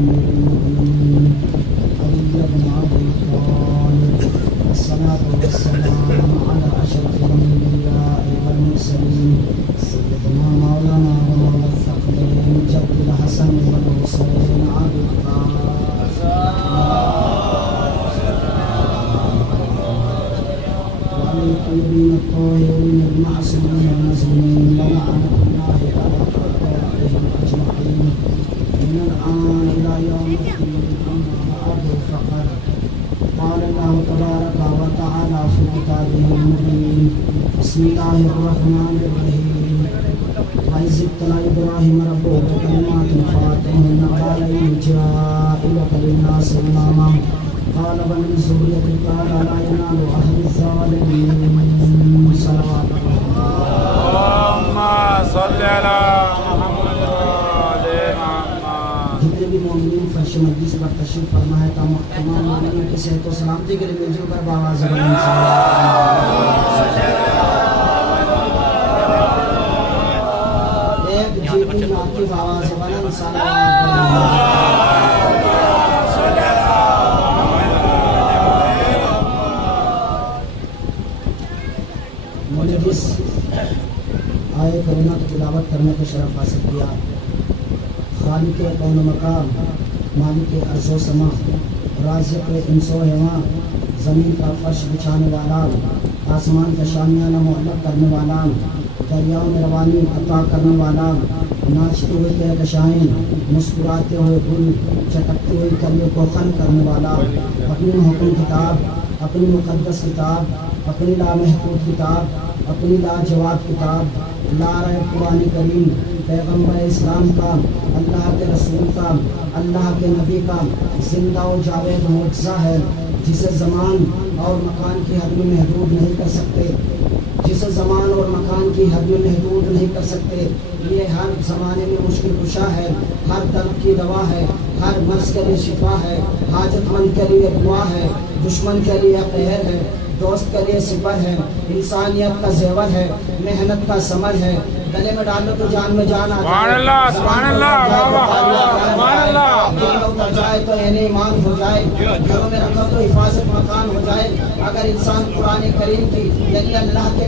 أمير المؤمنين علي بن أبي طالب الصلاة والسلام على أشرف الأنبياء والمرسلين سيدنا مولانا ومولى الثقلين جد الحسن والحسين أبي الطيبين الطاهرين المعصومين المظلومين ولعنة الله على أعدائهم أجمعين من الآن إلى يوم الدين أما بعد فقد قال الله تبارك وتعالى في كتابه المبين بسم الله الرحمن الرحيم وإذ ابتلى إبراهيم ربه بكلمات فأتاهن قال إني جاعلك للناس إماما قال ومن ذريتي قال لا ينال عهد الظالمين صلوات اللهم صل على محمد وعلى محمد. جتنے بھی مومنین فرش مجلس پر تشریف فرما ہے تمام مومنین کی صحت و سلامتی کے لیے مل جل کر باواز بلند ایک جیتی نات کی باواز بلند آئے کریمہ کی تلاوت کرنے کو شرف حاصل کیا. خالق کون و مقام، مالک ارض و سما، رازق انس و حیواں، زمین کا فرش بچھانے والا، آسمان کا شامیانہ معلق کرنے والا، دریاؤں میں روانی عطا کرنے والا، ناچتے ہوئے کہکشائیں، مسکراتے ہوئے گل، چٹکتے ہوئے کلیوں کو خن کرنے والا، اپنی محکم کتاب، اپنی مقدس کتاب، اپنی لامحفوظ کتاب، اپنی لاجواب کتاب، لا رہے قرآن کریم، پیغمبر اسلام کا، اللہ کے رسول کا، اللہ کے نبی کا زندہ و جاوید معجزہ ہے، جسے زمان اور مکان کی حد میں محدود نہیں کر سکتے، جسے زمان اور مکان کی حد میں محدود نہیں کر سکتے. یہ ہر زمانے میں مشکل کشا ہے، ہر درد کی دوا ہے، ہر مرض کے لیے شفا ہے، حاجت مند کے لیے دعا ہے، دشمن کے لیے قہر ہے، دوست کے لیے سپر ہے، انسانیت کا زیور ہے، محنت کا ثمر ہے. گلے میں ڈالو تو جان میں جان آتا ہے، سبحان اللہ سبحان اللہ سبحان اللہ. دل میں اتر جائے تو عین ایمان ہو جائے، گھروں میں رکھو تو حفاظت مکان ہو جائے. اگر انسان قرآن کریم کی یعنی اللہ کے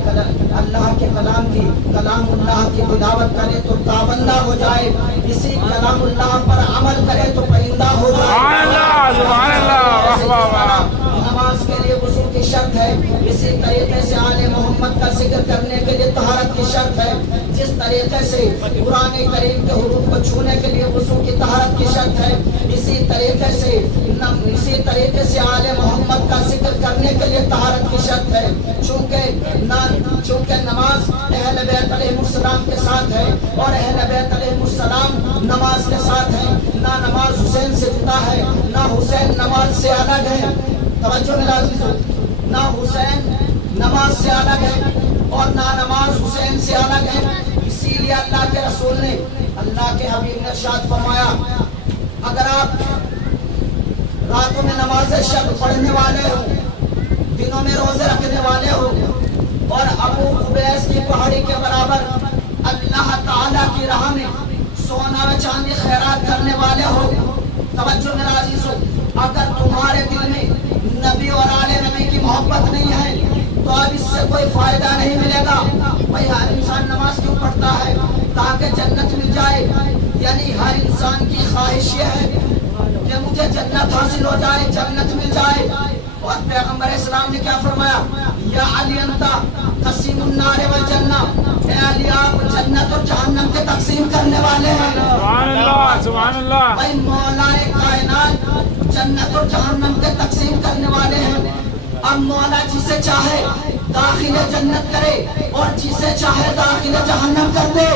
کلام کی کلام اللہ کی تلاوت کرے تو تابندہ ہو جائے، اسی کلام اللہ پر عمل کرے تو پرندہ ہو جائے. سبحان اللہ سبحان اللہ. نماز کے لیے وضو کی شرط ہے، اسی طریقے سے آل محمد کا ذکر کرنے کے لیے طہارت کی شرط ہے. جس طریقے سے قرآن کریم کے حروف کو چھونے کے لیے وضو کی طہارت کی شرط ہے، اسی طریقے سے آل محمد کا ذکر کرنے کے لیے طہارت کی شرط ہے. چونکہ نماز اہل بیت علیہ السلام کے ساتھ ہے اور اہل بیت علیہ السلام نماز کے ساتھ ہے. نہ نماز حسین سے جدا ہے، نہ حسین نماز سے الگ ہے. توجہ میرا عزیزو، نہ حسین نماز سے الگ ہے اور نہ نماز حسین سے الگ ہے. اسی لیے اللہ کے رسول نے، اللہ کے حبیب نے ارشاد فرمایا، اگر آپ راتوں میں نماز شب پڑھنے والے ہو، دنوں میں روزے رکھنے والے ہو اور ابو قبیس کی پہاڑی کے برابر اللہ تعالیٰ کی راہ میں سونا و چاندی خیرات کرنے والے ہو، توجہ میرا عزیزو، اگر تمہارے دل میں نبی اور آل نبی کی محبت نہیں ہے تو اب اس سے کوئی فائدہ نہیں ملے گا. بھائی ہر انسان نماز کیوں پڑھتا ہے؟ تاکہ جنت مل جائے. یعنی ہر انسان کی خواہش یہ ہے کہ مجھے جنت حاصل ہو جائے، جنت مل جائے. اور پیغمبر اسلام نے کیا فرمایا؟ یا علی انت قسیم النار والجنہ، اے علی آپ جنت اور جہنم کے تقسیم کرنے والے ہیں. سبحان اللہ سبحان اللہ. بھائی مولا کائنات جنت اور جہنم کے تقسیم کرنے والے ہیں. اب مولا جسے چاہے داخل جنت کرے اور جسے چاہے داخل جہنم کر دے.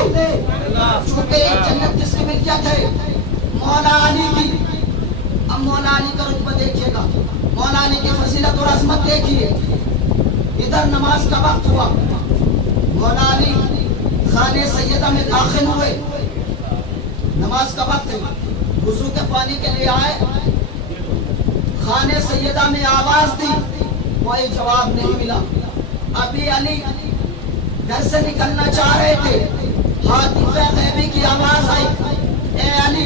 چونکہ جنت کس کی ملکیت ہے؟ مولا علی کی. اب مولا علی کا رتبہ دیکھیے گا، مولا علی کی فضیلت اور عظمت دیکھیے. ادھر نماز کا وقت ہوا، مولا علی خانہ سیدہ میں داخل ہوئے، نماز کا وقت ہے، وضو کے پانی کے لیے آئے، خانہ سیدہ میں آواز دی، کوئی جواب نہیں ملا. ابھی علی گھر سے نکلنا چاہ رہے تھے، ہاتف غیبی کی آواز آئی، اے علی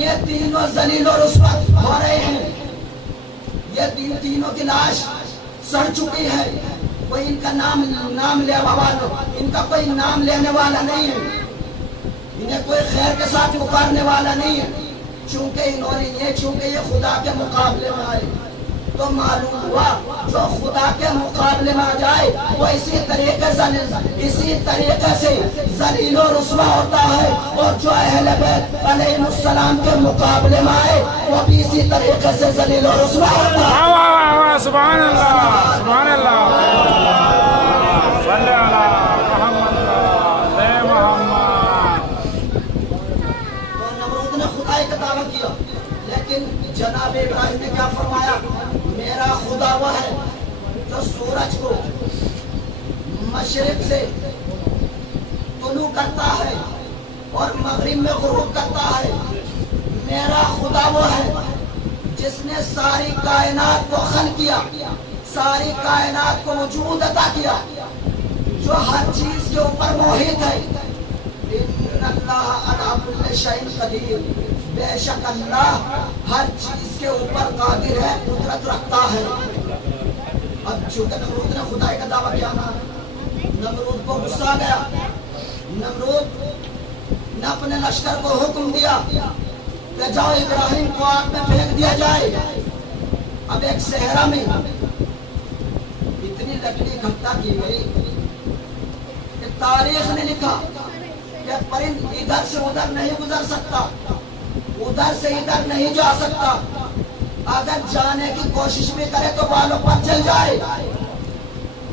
یہ تینوں ذلیل و رسوا ہو رہے ہیں. یہ تینوں کی لاش سڑ چکی ہے. کوئی ان کا نام ان کا کوئی نام لینے والا نہیں ہے. انہیں کوئی خیر کے ساتھ پکارنے والا نہیں ہے. چونکہ یہ خدا کے مقابلے میں آئے تو معلوم ہوا جو خدا کے مقابلے میں آ جائے وہ اسی طریقے سے ذلیل و رسوا ہوتا ہے. اور جو اہل بیت علیہ السلام کے مقابلے میں آئے وہ بھی اسی طریقے سے ذلیل و رسوا ہوتا ہے. سبحان اللہ سبحان اللہ صلی علی محمد اے محمد. تو نمرود نے خدائی کا دعویٰ کیا لیکن جناب ابراہیم نے کیا فرمایا؟ میرا خدا وہ ہے جو سورج کو مشرق سے طلوع کرتا ہے اور مغرب میں غروب کرتا ہے. میرا خدا وہ ہے جس نے ساری کائنات کو خلق کیا, ساری کائنات کو وجود عطا کیا, جو ہر چیز کے اوپر محیط ہے. ان اللہ علی کل شیء قدیر, بے شک اللہ ہر چیز کے اوپر قادر ہے, قدرت رکھتا ہے. اب چونکہ نمرود نے خدائی کا دعویٰ کیا نا, نمرود کو غصہ آ گیا. نمرود نے اپنے لشکر کو حکم دیا کہ جاؤ ابراہیم کو آگ میں پھینک دیا جائے. اب ایک صحرا میں اتنی لکڑی اکٹھا کی گئی کہ تاریخ نے لکھا کہ پرند ادھر سے ادھر نہیں گزر سکتا, ادھر سے ادھر نہیں جا سکتا. اگر جانے کی کوشش بھی کرے تو بالوں پر چل جائے.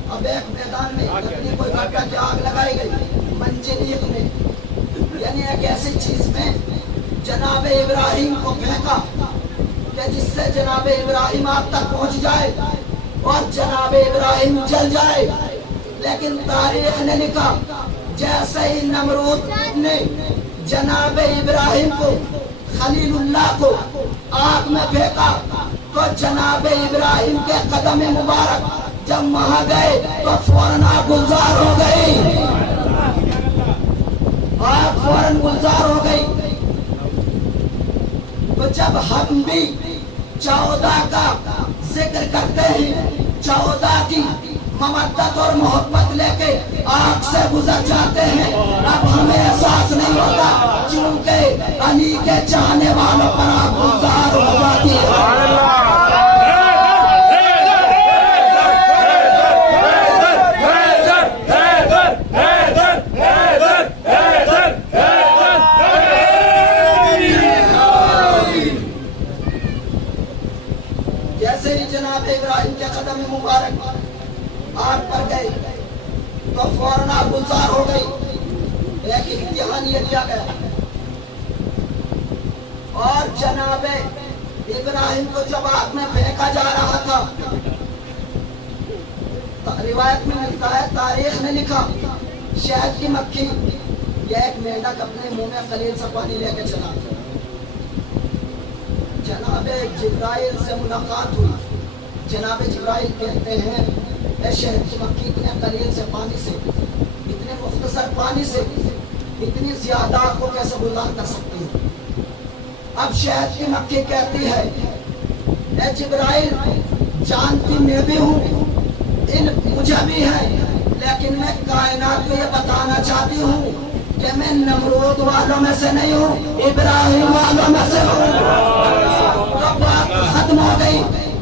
اب ایک میدان میں لکڑی کو اکٹھا کی آگ لگائی گئی منجنیق میں, یعنی ایک ایسی چیز میں جناب ابراہیم کو پھینکا کہ جس سے جناب ابراہیم آپ تک پہنچ جائے اور جناب ابراہیم جل جائے. لیکن تاریخ نے لکھا جیسے ہی نمرود نے جناب ابراہیم کو, خلیل اللہ کو آگ میں پھینکا تو جناب ابراہیم کے قدم مبارک جب وہاں گئے تو فوراً آگ گلزار ہو گئی. آگ فوراً گلزار ہو گئی. تو جب ہم بھی 14 کا ذکر کرتے ہیں, 14 کی مودت اور محبت لے کے آگ سے گزر جاتے ہیں, اب ہمیں احساس نہیں ہوتا چونکہ علی کے چاہنے والوں پر آگ گلزار ہو جاتی ہے. جیسے ہی جناب ابراہیم کے قدم مبارک آگ پر گئے تو فوراً آگ گلزار ہو گئی. ایک امتحان یہ لیا گیا اور جناب ابراہیم کو جب آگ میں پھینکا جا رہا تھا, روایت میں ملتا ہے, تاریخ نے لکھا شہد کی مکھی یا ایک مینڈک اپنے منہ میں قلیل سا پانی لے کے چلا. جناب جبرائیل سے ملاقات ہوئی. جناب جبرائیل کہتے ہیں اے شہد کی مکھی, اتنے قلیل سے پانی سے, اتنے مختصر پانی سے اتنی زیادہ آگ کو کیسے گلزار کر سکتی ہوں؟ اب شہد کی مکھی کہتی ہے اے جبرائیل, جانتی میں بھی ہوں, مجھے بھی ہے, لیکن میں کائنات کو یہ بتانا چاہتی ہوں کہ میں نمرود والوں میں سے نہیں ہوں, ابراہیم والوں میں سے ہوں. تو بات ختم ہو گئی.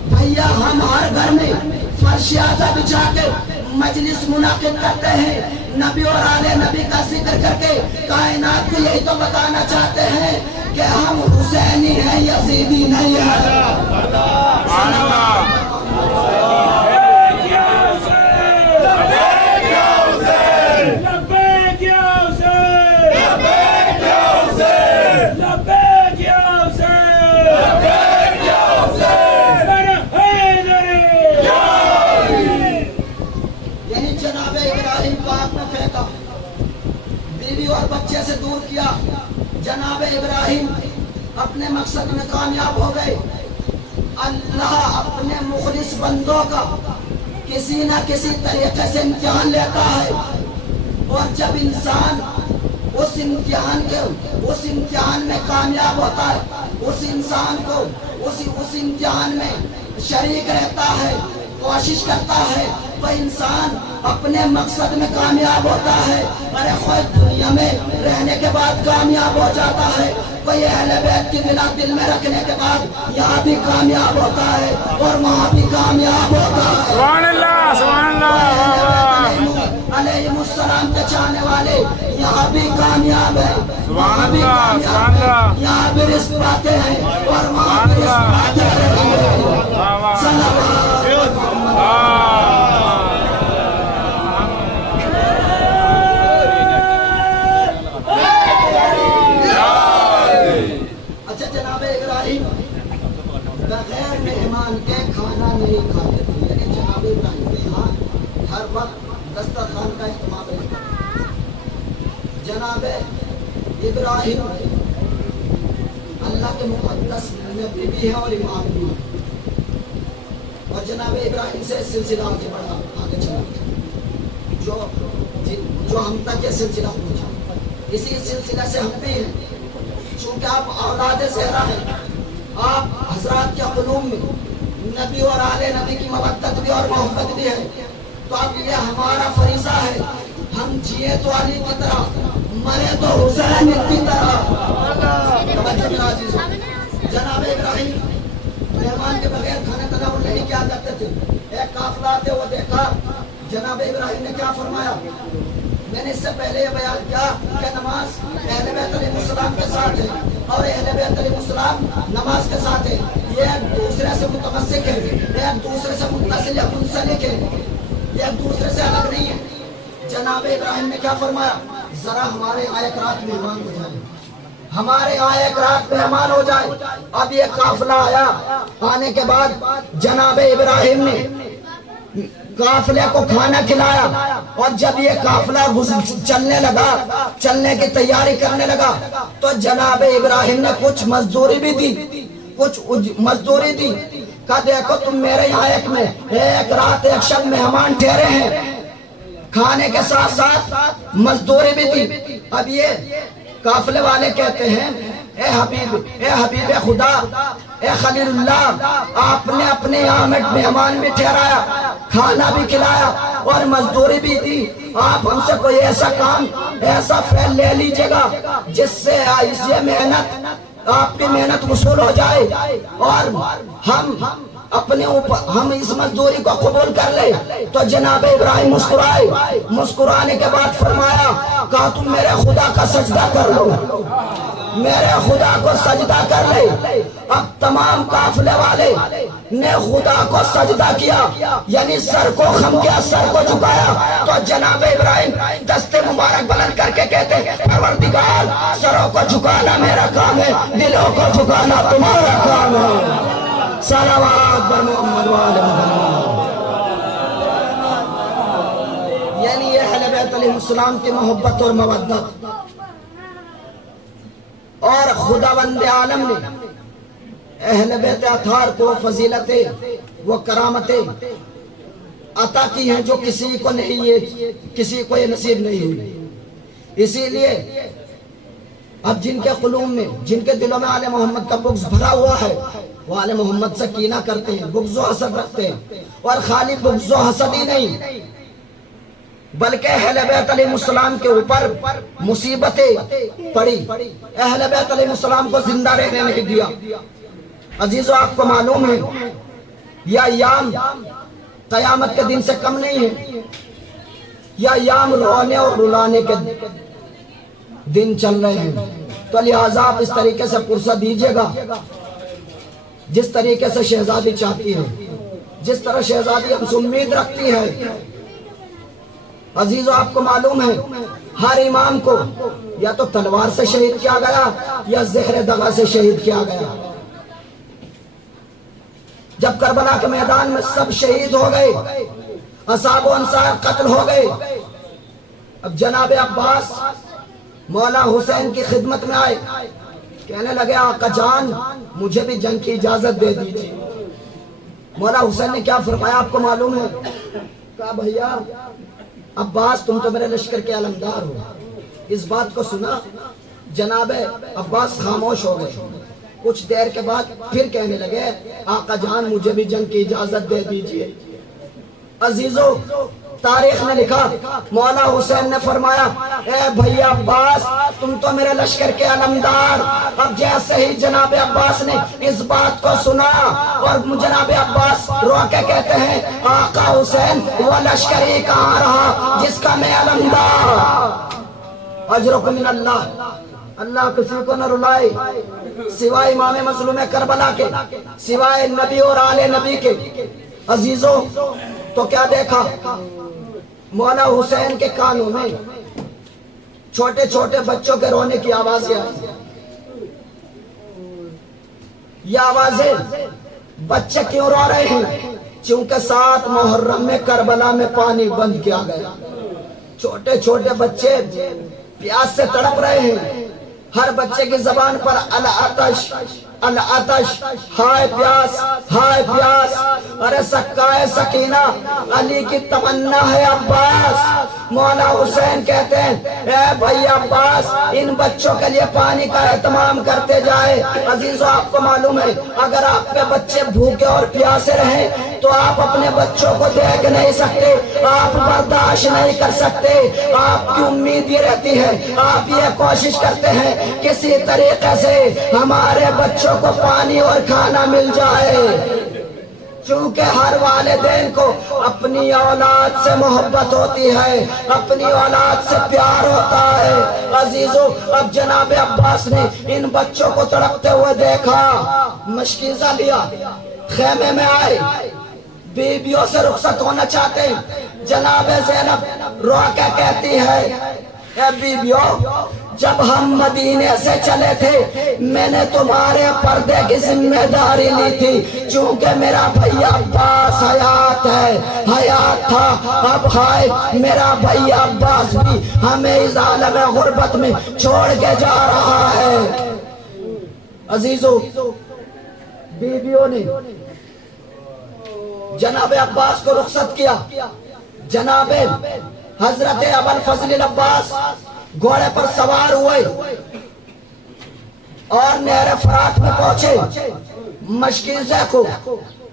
بھیا ہم ہر گھر میں فرشیازہ بچھا کے مجلس منعقد کرتے ہیں, نبی اور آل نبی کا ذکر کر کے کائنات کو یہی تو بتانا چاہتے ہیں کہ ہم حسینی ہیں, یزیدی نہیں ہیں. اور بچے سے دور کیا. جناب ابراہیم اپنے مقصد میں کامیاب ہو گئے. اللہ اپنے مخلص بندوں کا کسی نہ کسی طریقے سے امتحان لیتا ہے, اور جب انسان اس امتحان میں کامیاب ہوتا ہے، اس انسان کو اس امتحان میں شریک رہتا ہے، کوشش کرتا ہے، وہ انسان اپنے مقصد میں کامیاب ہوتا ہے۔ ارے خود دنیا میں رہنے کے بعد کامیاب ہو جاتا ہے، کوئی اہل بیت کی بنا دل میں رکھنے کے بعد یہاں بھی کامیاب ہوتا ہے اور وہاں بھی کامیاب ہوتا ہے۔ سبحان اللہ، سبحان اللہ، علیہ السلام کے چاہنے والے یہاں بھی کامیاب ہیں، وہاں بھی اللہ، کامیاب سبحان ہیں، اللہ۔ یہاں بھی رزق پاتے ہیں اور وہاں بھی رزق پاتے ہیں۔ اچھا جناب ابراہیم بغیر مہمان کے کھانا نہیں کھاتے تھے، یعنی جناب ابراہیم کے یہاں ہر وقت دسترخوان کا اہتمام رہتا ہے۔ جناب ابراہیم اللہ کے مقدس نبی بھی ہیں اور امام بھی ہیں، اور جناب ابراہیم سے سلسلہ آگے بڑھا، آگے چلا جو ہم تک یہ سلسلہ پہنچا، اسی سلسلے سے ہم بھی ہیں۔ چونکہ آپ اولاد زہرا ہیں، آپ حضرات کے قلوب میں نبی اور آل نبی کی مودت بھی اور محبت بھی ہے، تو اب یہ ہمارا فریضہ ہے، ہم جیے تو علی کی طرح، مرے تو حسین کی طرح۔ جناب ابراہیم مہمان کے بغیر کھانا تناول نہیں کیا کرتے تھے۔ ایک قافلہ آتے وہ دیکھا، جناب ابراہیم نے کیا فرمایا؟ میں نے اس سے پہلے یہ بیان کیا کہ نماز اہل بیت علیہ السلام کے ساتھ ہے اور اہل بیت علیہ السلام نماز کے ساتھ ہے، یہ ایک دوسرے سے متمسک ہے، ایک دوسرے سے متصل یا منسلک ہے، یہ ایک دوسرے سے الگ نہیں ہے۔ جناب ابراہیم نے کیا فرمایا؟ ذرا ہمارے یہاں ایک رات مہمان ہو جائے، ہمارے یہاں ایک رات مہمان ہو جائے۔ اب یہ قافلہ آیا، آنے کے بعد جناب ابراہیم نے قافلے کو کھانا کھلایا، اور جب یہ قافلہ چلنے لگا، چلنے کی تیاری کرنے لگا، تو جناب ابراہیم نے کچھ مزدوری بھی دی، کچھ مزدوری دی، کہا دیکھو تم میرے یہاں ایک رات ایک شب مہمان ٹھہرے ہیں، کھانے کے ساتھ ساتھ مزدوری بھی دی۔ اب یہ قافلے والے کہتے ہیں اے حبیب خدا، اے خلیل اللہ، آپ نے اپنے یہاں مہمان بھی ٹھہرایا، کھانا بھی کھلایا اور مزدوری بھی دی، آپ ہم سے کوئی ایسا کام، ایسا فعل لے لیجئے گا جس سے یہ محنت، آپ کی محنت وصول ہو جائے اور ہم اپنے اوپر ہم اس مزدوری کو قبول کر لے۔ تو جناب ابراہیم مسکرائے، مسکرانے کے بعد فرمایا، کہا تم میرے خدا کا سجدہ کر لو، میرے خدا کو سجدہ کر لے۔ اب تمام قافلے والے نے خدا کو سجدہ کیا، یعنی سر کو خم کیا، سر کو جھکایا۔ تو جناب ابراہیم دستے مبارک بلند کر کے کہتے ہیں پروردگار، سروں کو جھکانا میرا کام ہے، دلوں کو جھکانا تمہارا کام ہے۔ صلوات بر محمد وآل محمد۔ یعنی یہ اہل بیت علیہ السلام کی محبت اور مودت، اور خداوند عالم نے اہل بیت اطہار کو فضیلتیں و کرامتیں عطا کی ہیں جو کسی کو یہ نصیب نہیں ہوئی۔ اسی لیے اب جن کے قلوب میں، جن کے دلوں میں آل محمد کا بغض بھرا ہوا ہے، وہ آل محمد سے کینہ کرتے ہیں، بغض و حسد رکھتے ہیں، اور خالی بغض و حسد ہی نہیں بلکہ اہل بیت علیہ السلام کے اوپر مصیبتیں پڑی، اہل بیت علیہ السلام کو زندہ رہنے نہیں دیا۔ عزیزو آپ کو معلوم ہے یہ ایام قیامت کے دن سے کم نہیں ہے، یہ ایام رونے اور رلانے کے دن چل رہے ہیں، تو لہٰذا آپ اس طریقے سے فرصت دیجئے گا جس طریقے سے شہزادی چاہتی ہے، جس طرح شہزادی ہم سے امید رکھتی ہے۔ عزیزو آپ کو معلوم ہے ہر امام کو یا تو تلوار سے شہید کیا گیا یا زہر دغا سے شہید کیا گیا۔ جب کربلا کے میدان میں سب شہید ہو گئے، اصحاب و انصار قتل ہو گئے، اب جناب عباس مولا حسین کی خدمت میں آئے، کہنے لگے آقا جان مجھے بھی جنگ کی اجازت دے دیجیے۔ مولا حسین نے کیا فرمایا آپ کو معلوم ہے؟ کہا بھیا عباس تم تو میرے لشکر کے علمدار ہو، اس بات کو سنا جناب عباس خاموش ہو گئے. کچھ دیر کے بعد پھر کہنے لگے آقا جان مجھے بھی جنگ کی اجازت دے دیجئے. عزیزو تاریخ نے لکھا مولا حسین نے فرمایا اے بھیا عباس تم تو میرے لشکر کے علمدار. اب جیسے ہی جناب عباس نے اس بات کو سنا اور جناب عباس رو کے کہتے ہیں آقا حسین وہ لشکر ہی کہاں رہا جس کا میں علمدار. اجرکم من اللہ. اللہ کسی کو نہ رلائے سوائے امام مظلوم کربلا کے, سوائے نبی اور آل نبی کے. عزیزوں تو کیا دیکھا مولا حسین کے کانوں میں چھوٹے چھوٹے بچوں کے رونے کی آوازیں آئی. یہ آوازیں بچے کیوں رو رہے ہیں؟ چونکہ 7 محرم میں کربلا میں پانی بند کیا گیا. چھوٹے چھوٹے بچے پیاس سے تڑپ رہے ہیں. ہر بچے کی زبان پر العطش العطش, ہائے پیاس ہائے پیاس. ارے سکائے سکینہ علی کی تمنا ہے عباس. مولا حسین کہتے ہیں اے بھائی عباس ان بچوں کے لیے پانی کا اہتمام کرتے جائے. عزیزو آپ کو معلوم ہے اگر آپ کے بچے بھوکے اور پیاسے رہیں تو آپ اپنے بچوں کو دیکھ نہیں سکتے, آپ برداشت نہیں کر سکتے. آپ کی امید یہ رہتی ہے, آپ یہ کوشش کرتے ہیں کسی طریقے سے ہمارے بچوں کو پانی اور کھانا مل جائے. چونکہ ہر والدین کو اپنی اولاد سے محبت ہوتی ہے, اپنی اولاد سے پیار ہوتا ہے. عزیزو اب جناب عباس نے ان بچوں کو تڑپتے ہوئے دیکھا, مشکیزہ لیا, خیمے میں آئے, بیویوں سے رخصت ہونا چاہتے ہیں. جناب زینب رو کے کہتی ہے اے بیویوں جب ہم مدینے سے چلے تھے میں نے تمہارے پردے کی ذمہ داری لی تھی. چونکہ میرا بھیا عباس حیات ہے, حیات تھا, اب ہائے میرا بھیا عباس بھی ہمیں اس عالم غربت میں چھوڑ کے جا رہا ہے. عزیزو بیویوں نے جناب عباس کو رخصت کیا. جناب حضرت ابوالفضل العباس گھوڑے پر سوار ہوئے اور نہر فرات میں پہنچے. مشکیزہ کو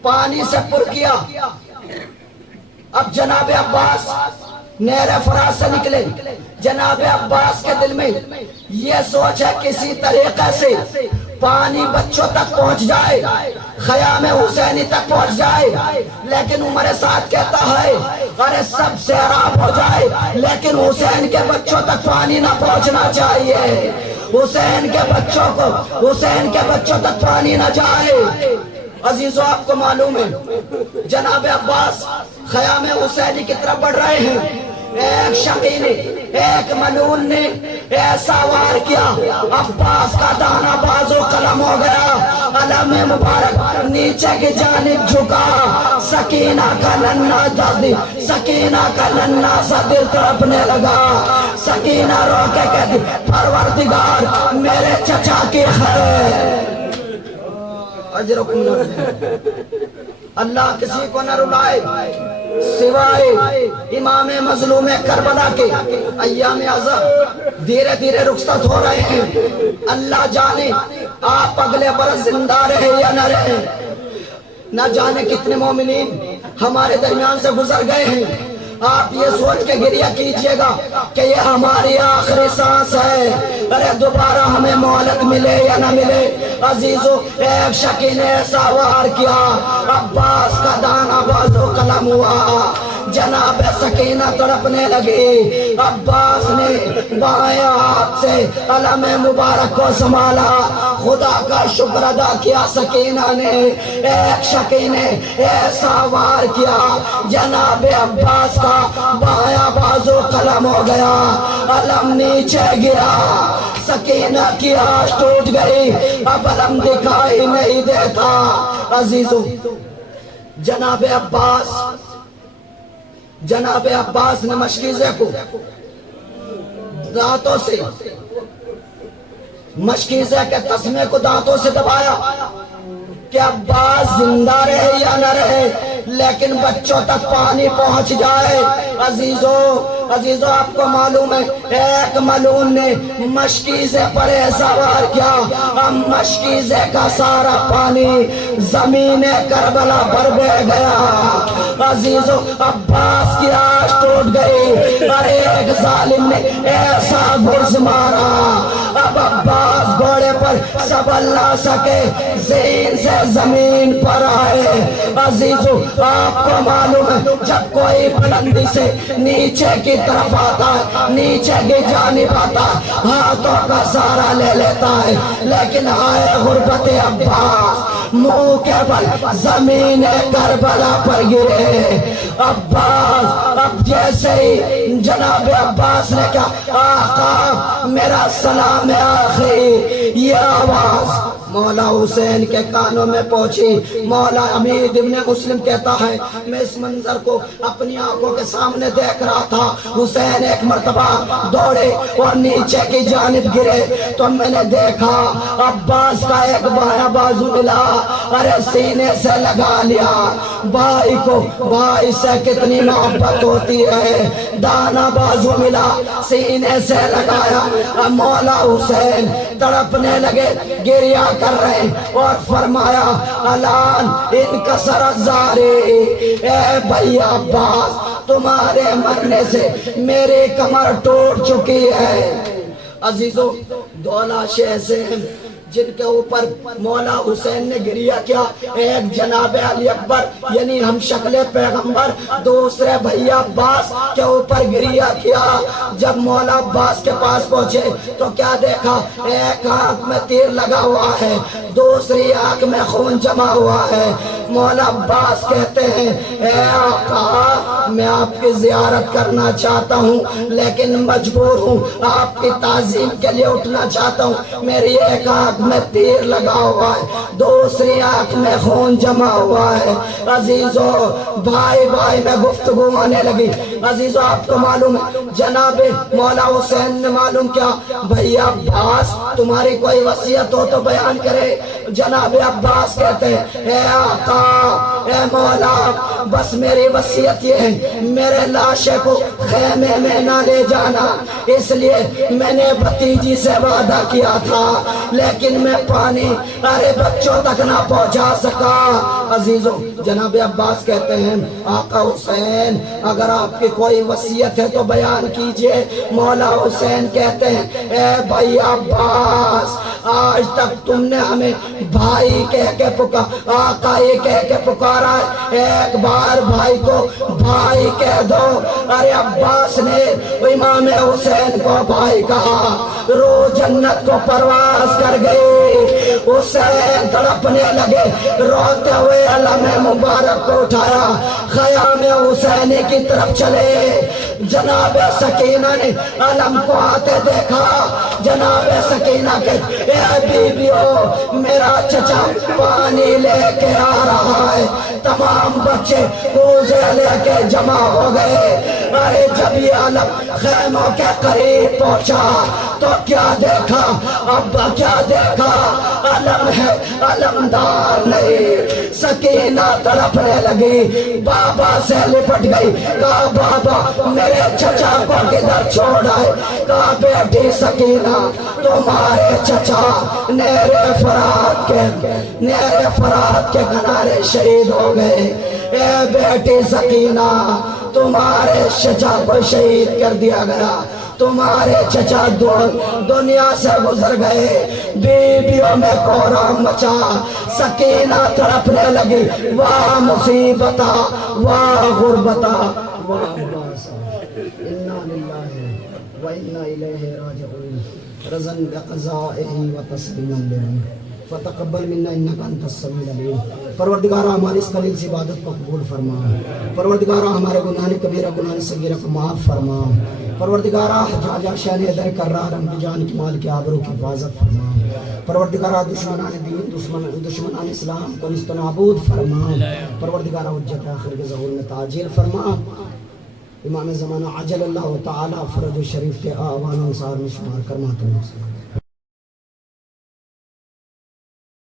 پانی سے پر کیا. اب جناب عباس نہر فرات سے نکلے. جناب عباس کے دل میں یہ سوچ ہے کسی طریقے سے پانی بچوں تک پہنچ جائے, خیام حسینی تک پہنچ جائے. لیکن عمر سعد کہتا ہے ارے سب سے عراب ہو جائے لیکن حسین کے بچوں تک پانی نہ پہنچنا چاہیے. حسین کے بچوں تک پانی نہ جائے. عزیزو آپ کو معلوم ہے جناب عباس خیام حسینی کی طرف بڑھ رہے ہیں. ایک شقی نے ایک ملعون نے ایسا وار کیا عباس کا دانا بازو قلم ہو گیا. علم مبارک نیچے کی جانب جھکا. سکینہ کا ننھا دل, سکینہ کا ننھا سا دل تڑپنے لگا. سکینہ رو کے کہتی پروردگار میرے چچا کی خیر. اللہ کسی کو نہ رلائے سوائے امام مظلوم کربلا کے. ایام اعظم دھیرے دھیرے رخصت ہو رہے ہیں. اللہ جانے آپ اگلے برس زندہ رہے یا نہ رہے. نہ جانے کتنے مومنین ہمارے درمیان سے گزر گئے ہیں. آپ یہ سوچ کے گریہ کیجئے گا کہ یہ ہماری آخری سانس ہے, ارے دوبارہ ہمیں مہلت ملے یا نہ ملے. عزیزو ایک شکی نے ایسا وار کیا عباس کا دانا بازو قلم ہوا. جناب سکینہ تڑپنے لگی. عباس نے بائیں ہاتھ سے علم مبارک کو سنبھالا, خدا کا شکر ادا کیا. سکینہ نے ایک شکی نے ایسا وار کیا جناب عباس کا بائیں بازو قلم ہو گیا, علم نیچے گرا. سکینہ کی آنکھ ٹوٹ گئی, اب علم دکھائی نہیں دیتا. عزیزو جناب عباس نے مشکیزے کو دانتوں سے, مشکیزے کے تسمے کو دانتوں سے دبایا کہ عباس زندہ رہے یا نہ رہے لیکن بچوں تک پانی پہنچ جائے۔ عزیزو آپ کو معلوم ہے ایک ملعون نے مشکیزے پر سوار کیا، اب مشکیزے کا سارا پانی زمین کربلا پر بہ گیا۔ عزیزو عباس کی آش ٹوٹ گئی اور ایک ظالم نے ایسا گرز مارا، اب عباس گھوڑے پر سنبھل نہ سکے، زین سے زمین پر آئے۔ عزیزو آپ کو معلوم ہے جب کوئی بلندی سے نیچے کی طرف آتا ہے، نیچے کی جانب آتا ہے، ہاتھوں کا سارا لے لیتا ہے، لیکن آئے غربت عباس منہ کے بل زمین کربلا پر گرے۔ عباس اب جیسے ہی جناب عباس نے کہا آقا میرا سلام ہے آخری، یہ آواز مولا حسین کے کانوں میں پہنچی۔ مولا حمید ابن مسلم کہتا ہے میں اس منظر کو اپنی آنکھوں کے سامنے دیکھ رہا تھا، حسین ایک مرتبہ دوڑے اور نیچے کی جانب گرے تو میں نے دیکھا عباس کا ایک بایاں بازو ملا، ارے سینے سے لگا لیا۔ بھائی کو بھائی سے کتنی محبت ہوتی ہے، دانا بازو ملا، سینے سے لگایا۔ مولا حسین تڑپنے لگے، گریا کر رہے اور فرمایا الان انکسر الزاری، اے بھیا عباس تمہارے مرنے سے میری کمر ٹوٹ چکی ہے۔ عزیزو دولا شیخ سے جن کے اوپر مولا حسین نے گریہ کیا، ایک جناب علی اکبر یعنی ہم شکل پیغمبر، دوسرے بھیا عباس کے اوپر گریہ کیا۔ جب مولا عباس کے پاس پہنچے تو کیا دیکھا، ایک آنکھ میں تیر لگا ہوا ہے، دوسری آنکھ میں خون جمع ہوا ہے۔ مولا عباس کہتے ہیں اے آقا میں آپ کی زیارت کرنا چاہتا ہوں لیکن مجبور ہوں، آپ کی تعظیم کے لیے اٹھنا چاہتا ہوں، میری ایک آنکھ میں تیر لگا ہوا ہے، دوسری آنکھ میں خون جمع ہوا ہے۔ عزیزو بھائی بھائی میں گفتگو آنے لگی۔ عزیزو آپ کو معلوم ہے جناب مولا حسین نے معلوم کیا، بھیا عباس تمہاری کوئی وصیت ہو تو بیان کرے۔ جناب عباس کہتے ہیں اے آقا اے مولا بس میری وصیت یہ ہے میرے لاشے کو خیمے میں نہ لے جانا، اس لیے میں نے بھتیجی سے وعدہ کیا تھا لیکن میں پانی ارے بچوں تک نہ پہنچا سکا۔ عزیزو جناب عباس کہتے ہیں آقا حسین اگر آپ کی کوئی وصیت ہے تو بیان کیجئے۔ مولا حسین کہتے ہیں اے بھائی عباس آج تک تم نے ہمیں بھائی کہہ کے پکارا، آقا یہ کہہ کے پکارا ہے، ایک بار بھائی کو بھائی کہہ دو۔ ارے عباس نے امام حسین کو بھائی کہا، روح جنت کو پرواز کر گئی۔ حسین تڑپنے لگے، روتے ہوئے علم مبارک کو اٹھایا، خیام حسینی کی طرف چلے۔ جناب سکینہ نے علم کو آتے دیکھا، جناب سکینہ کہتے اے بیبیو میرا چچا پانی لے کے آ رہا ہے۔ تمام بچے کوزے لے کے جمع ہو گئے۔ ارے جب یہ علم خیموں کے قریب پہنچا تو کیا دیکھا، ابا کیا دیکھا، علم ہے علمدار نہیں۔ سکینہ تڑپنے لگی، بابا سے لپٹ گئی، کہا بابا میرے چچا کو کدھر چھوڑ آئے، کہا بیٹی سکینہ تمہارے چچا نیرے فرات کے کنارے شہید ہو گئے۔ اے بیٹی سکینہ تمہارے چچا کو شہید کر دیا گیا، تمہارے چچا دنیا سے گزر گئے۔ بیبیوں میں کوہرام مچا، سکینہ تڑپنے لگی، واہ مصیبتا واہ غربتا واہ باسا، انا للہ و انا الیہ راجعون، رضا بقضائہ و تسلیما لرحمہ فتقبل منا انک انت السمیع العلیم۔ پروردگارہ ہماری اس قلیل سی عبادت کو قبول فرما، پروردگارہ ہمارے گناہ کبیرہ گناہ صغیرہ کو معاف فرما، پروردگارہ جا شان در کر رہا رحم کی جان کی مال کی آبرو کی حفاظت فرما، پروردگارہ دشمنان دین دشمنان اسلام کو نیست و نابود فرما، پروردگارہ حجت آخر کے ظہور میں تاجر فرما۔ امام زمانہ عجل اللہ تعالی فرج شریف کے آوان انصار میں شمار کرما تو